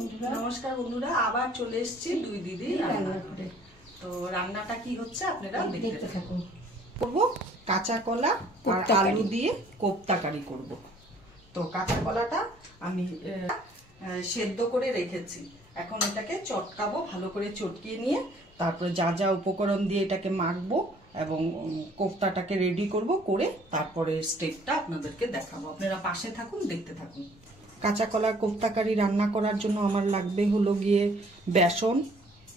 নমস্কার বন্ধুরা, আবার চলে এসেছি দুই দিদি রান্না করে। তো রান্নাটা কি হচ্ছে আপনারা দেখতে থাকুন। করব কাঁচা কলা আর আলু দিয়ে কোপ্তা কারি করব। তো কাঁচা কলাটা আমি সেদ্ধ করে রেখেছি, এখন এটাকে চটকাবো, ভালো করে চটকিয়ে নিয়ে তারপরে যা যা উপকরণ দিয়ে এটাকে মাখবো এবং কোপ্তাটাকে রেডি করব, করে তারপরে স্টেপটা আপনাদেরকে দেখাবো। আপনারা পাশে থাকুন, দেখতে থাকুন। কাঁচা কলার কোপ্তা কারি রান্না করার জন্য আমার লাগবে হলো গিয়ে বেসন,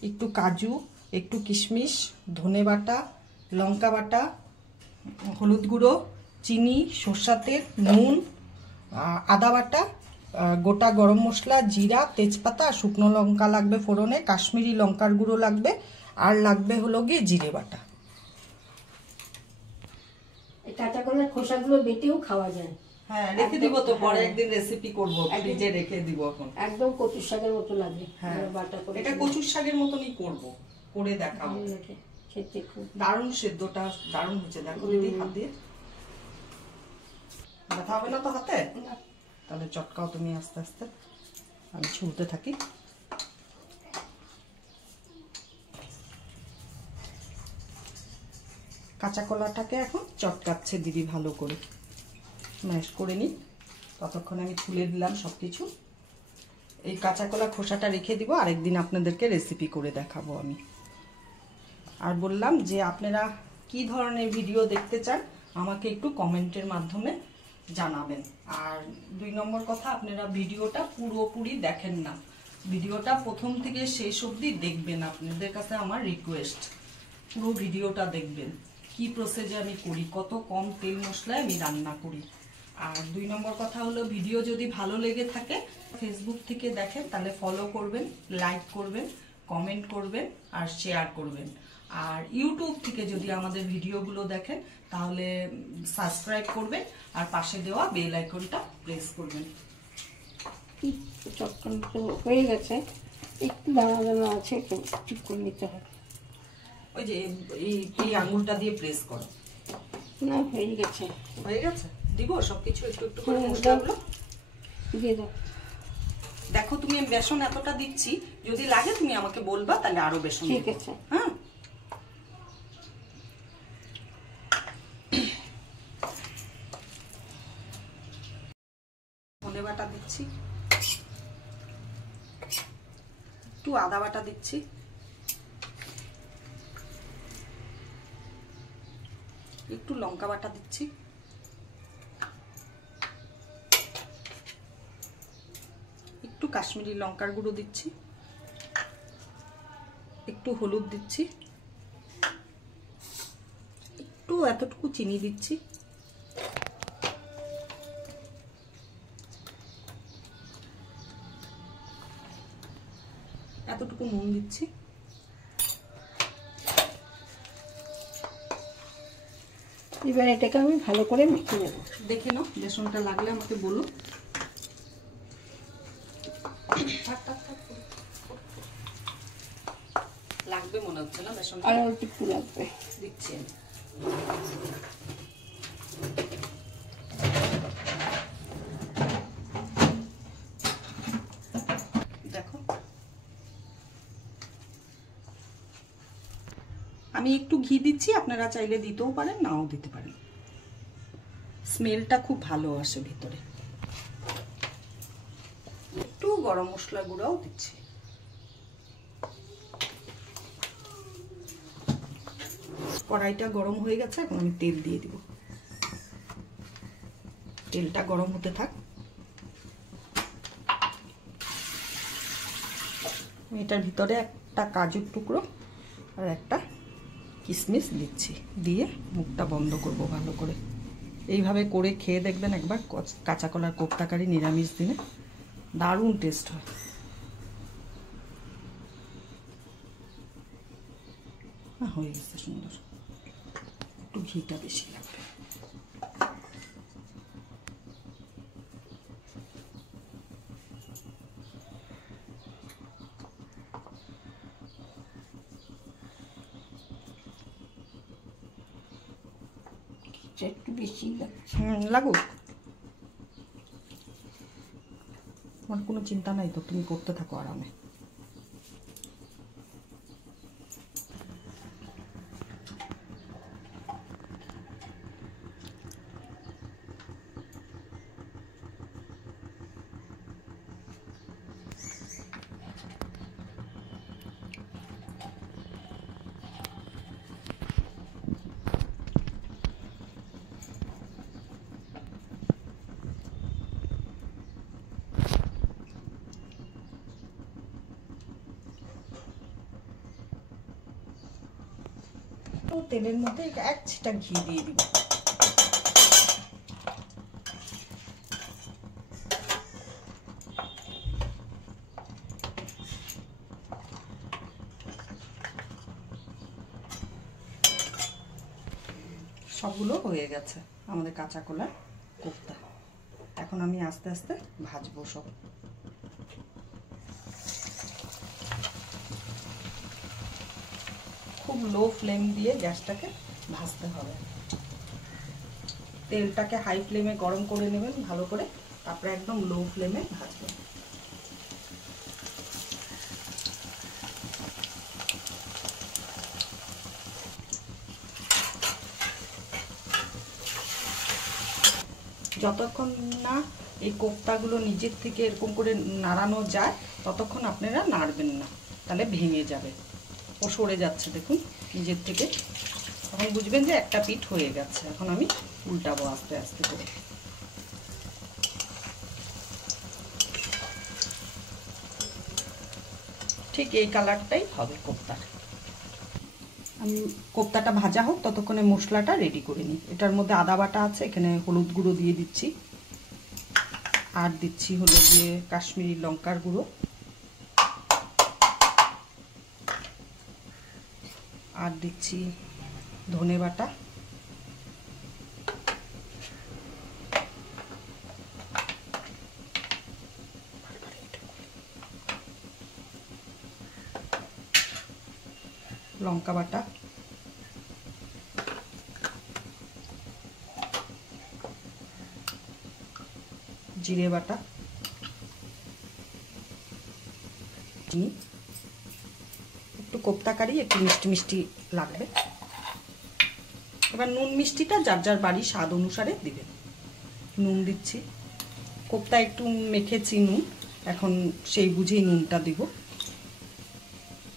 একটু কাজু, একটু কিশমিশ, ধনে বাটা, লঙ্কা বাটা, হলুদ গুঁড়ো, চিনি, সরষের তেল, নুন, আদা বাটা, গোটা গরম মশলা, জিরা, তেজপাতা আর শুকনো লঙ্কা লাগবে ফোড়নে, কাশ্মীরি লঙ্কার গুঁড়ো লাগবে, আর লাগবে হলো গিয়ে জিরে বাটা। কাঁচা কলার খোসাগুলো বেটেও খাওয়া যায়। হ্যাঁ, রেখে দিব, তো পরে একদিন রেসিপি করব, ফ্রিজে রেখে দিব। এখন একদম কচুর শাকের মতো লাগে। হ্যাঁ, এটা কচুর শাকের মতনই করব, করে দেখাবো। খেতে খুব দারুণ, সেদ্ধটা দারুণ হচ্ছে। দেখো দিদি, হাত দিয়ে ব্যথা হবে না তো হাতে? তাহলে চটকাও তুমি আস্তে আস্তে, আমি ছুলতে থাকি। কাঁচা কলাটাকে এখন চটকাচ্ছে দিদি ভালো করে, ম্যাশ করে নিই। ততক্ষণে আমি তুলে দিলাম সবকিছু। এই কাঁচা কলা খোসাটা রেখে দিব, আরেকদিন আপনাদেরকে রেসিপি করে দেখাবো আমি। আর বললাম যে আপনারা কি ধরনের ভিডিও দেখতে চান আমাকে একটু কমেন্টের মাধ্যমে জানাবেন। আর 2 নম্বর কথা, আপনারা ভিডিওটা পুরোপুরি দেখেন না, ভিডিওটা প্রথম থেকে শেষ অবধি দেখবেন। আপনাদের কাছে আমার রিকোয়েস্ট, পুরো ভিডিওটা দেখবেন, কি প্রসেসে আমি করি, কত কম তেল মশলায় আমি রান্না করি। আর 2 নম্বর কথা হলো, ভিডিও যদি ভালো লেগে থাকে, ফেসবুক থেকে দেখেন তাহলে ফলো করবেন, লাইক করবেন, কমেন্ট করবেন আর শেয়ার করবেন। আর ইউটিউব থেকে যদি আমাদের ভিডিওগুলো দেখেন তাহলে সাবস্ক্রাইব করবেন আর পাশে দেওয়া বেল আইকনটা প্রেস করবেন। চটকানো তো হয়ে গেছে, একটু দানা দানা আছে, একটু ঠিক করে নিতে হবে। ওই যে এই আঙুলটা দিয়ে প্রেস করো। না, হয়ে গেছে। হয়ে গেছে, দিব সবকিছু একটু একটু করে মশলাগুলো দিয়ে দাও। দেখো তুমি বেসন এতটা দিচ্ছি, যদি লাগে তুমি আমাকে বলবা, তাহলে আরো বেসন। ঠিক আছে। হ্যাঁ, ধনে বাটা দিচ্ছি, একটু আদা বাটা দিচ্ছি, একটু লঙ্কা বাটা দিচ্ছি, একটু কাশ্মীরি লঙ্কার গুঁড়ো দিচ্ছি, একটু হলুদ দিচ্ছি, একটু এতটুকু চিনি দিচ্ছি, এতটুকু নুন দিচ্ছি। এবার এটাকে আমি ভালো করে মেখে নেব। দেখে নাও, বেসনটা লাগলে আমাকে বলো। লাগবে মনে হচ্ছে না বেসন, আর একটু লাগবে, দিচ্ছি আমি। দেখো, আমি একটু ঘি দিচ্ছি, আপনারা চাইলে দিতেও পারেন, নাও দিতে পারেন। স্মেলটা খুব ভালো আসে ভিতরে। একটু গরম মশলা গুঁড়াও দিচ্ছি। কড়াইটা গরম হয়ে গেছে, এখন আমি তেল দিয়ে দিব। তেলটা গরম হতে থাক। এটার ভিতরে একটা কাজুর টুকরো আর একটা কিশমিশ দিচ্ছি, দিয়ে মুখটা বন্ধ করব ভালো করে। এইভাবে করে খেয়ে দেখবেন একবার, কাঁচা কলার কোপ্তা কারি নিরামিষ দিনে দারুণ টেস্ট হয়। হয়ে গেছে সুন্দর, একটু ঘিটা বেশি লাগবে। একটু বেশি লাগছে। লাগুক, আমার কোনো চিন্তা নাই তো, তুমি করতে থাকো আরামে। তেলের মধ্যে এক ছিটা ঘি দিয়ে দিব। সবগুলো হয়ে গেছে আমাদের কাঁচা কলার কোফতা। এখন আমি আস্তে আস্তে ভাজবো সব। খুব লো ফ্লেম দিয়ে গ্যাসটাকে ভাজতে হবে। তেলটাকে হাই ফ্লেমে গরম করে নেবেন ভালো করে, তারপরে একদম লো ফ্লেমে ভাজবেন। যতক্ষণ না এই কোফতাগুলো নিজের থেকে এরকম করে নাড়ানো যায় ততক্ষণ আপনারা নাড়বেন না, তাহলে ভেঙে যাবে। ও সরে যাচ্ছে দেখুন নিজের থেকে, তখন বুঝবেন যে একটা পিঠ হয়ে গেছে। এখন আমি উল্টাবো আস্তে আস্তে করে। ঠিক এই কালারটাই হবে কোফতার। আমি কোফতাটা ভাজা হোক ততক্ষণে মশলাটা রেডি করে নিই। এটার মধ্যে আদা বাটা আছে, এখানে হলুদ গুঁড়ো দিয়ে দিচ্ছি, আর দিচ্ছি হলো গিয়ে কাশ্মীরি লঙ্কার গুঁড়ো, আর দিচ্ছি ধনে বাটা, লঙ্কা বাটা, জিরে বাটা, চিনি, একটু কোফতা কারি, একটু মিষ্টি মিষ্টি লাগবে। এবার নুন মিষ্টিটা যার যার বাড়ির স্বাদ অনুসারে দিবেন। নুন দিচ্ছি, কোফতা একটু মেখেছি নুন, এখন সেই বুঝেই নুনটা দিব।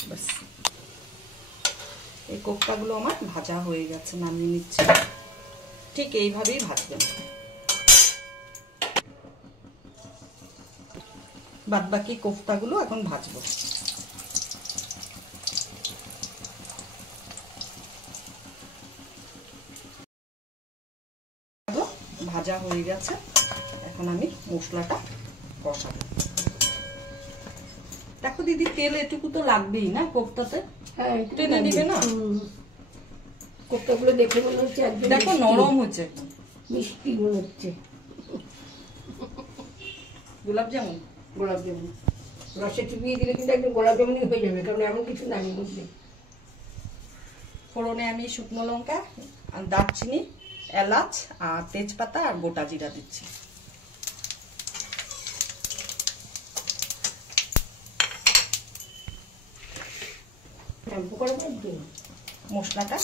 ব্যাস, এই কোফতাগুলো আমার ভাজা হয়ে গেছে, নামিয়ে নিচ্ছি। ঠিক এইভাবেই ভাজবেন। বাদ বাকি কোফতাগুলো এখন ভাজবো। ভাজা হয়ে গেছে, এখন আমি মশলাটা কষাবো। দেখো দিদি, তেল এটুকু তো লাগবেই না কোফতাতে? হ্যাঁ, টেনে দিবে না? কোফতাগুলো দেখে মনে হচ্ছে একদম দেখো নরম হচ্ছে, মিষ্টি মনে হচ্ছে। গোলাপ জামুন। গোলাপ জামুন রসে চুপিয়ে দিলে কিন্তু একদম গোলাপ জামুনই হয়ে যাবে, কারণ এমন কিছু নাই বুঝলে। ফোড়নে আমি শুকনো লঙ্কা, দারচিনি, এলাচ আর তেজপাতা আর গোটা জিরা দিচ্ছি। মশলাটা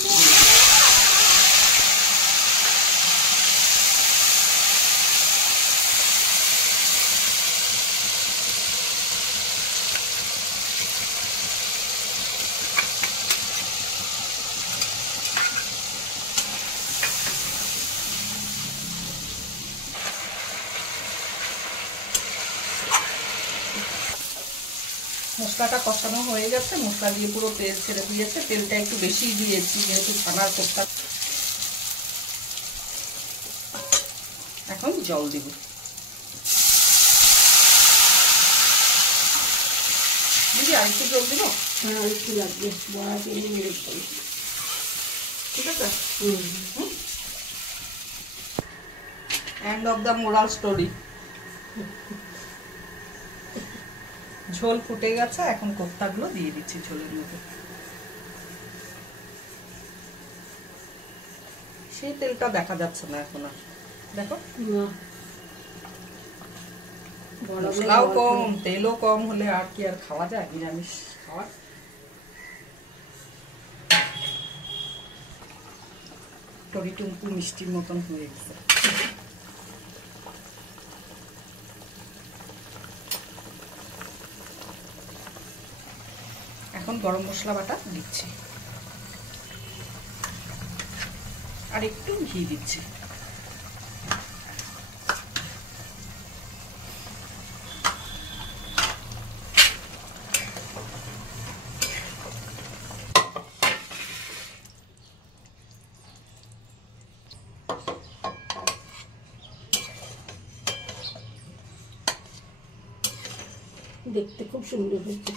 মশলাটা কষানো হয়ে গেছে, মশলা দিয়ে পুরো তেল ছেড়ে দিয়েছে। তেলটা একটু বেশি দিয়েছি যেহেতু ছানার কোফতা। এখন জল দিব। দিদি আর একটু জল দিব? হ্যাঁ, একটু লাগবে, বড়া তেল মেরে ঠিক আছে। End of the moral story. ঝোল ফুটে গেছে, এখন কোফতাগুলো দিয়ে দিচ্ছি ঝোলের মধ্যে। সেই তেলটা দেখা যাচ্ছে না এখন আর, দেখো মশলাও কম, তেলও কম হলে আর কি আর খাওয়া যায় নিরামিষ খাওয়া? টরিটুম্পু মিষ্টির মতন হয়ে গেছে। এখন গরম মশলা বাটা দিচ্ছি আর একটু ঘি দিচ্ছি। দেখতে খুব সুন্দর হয়েছে।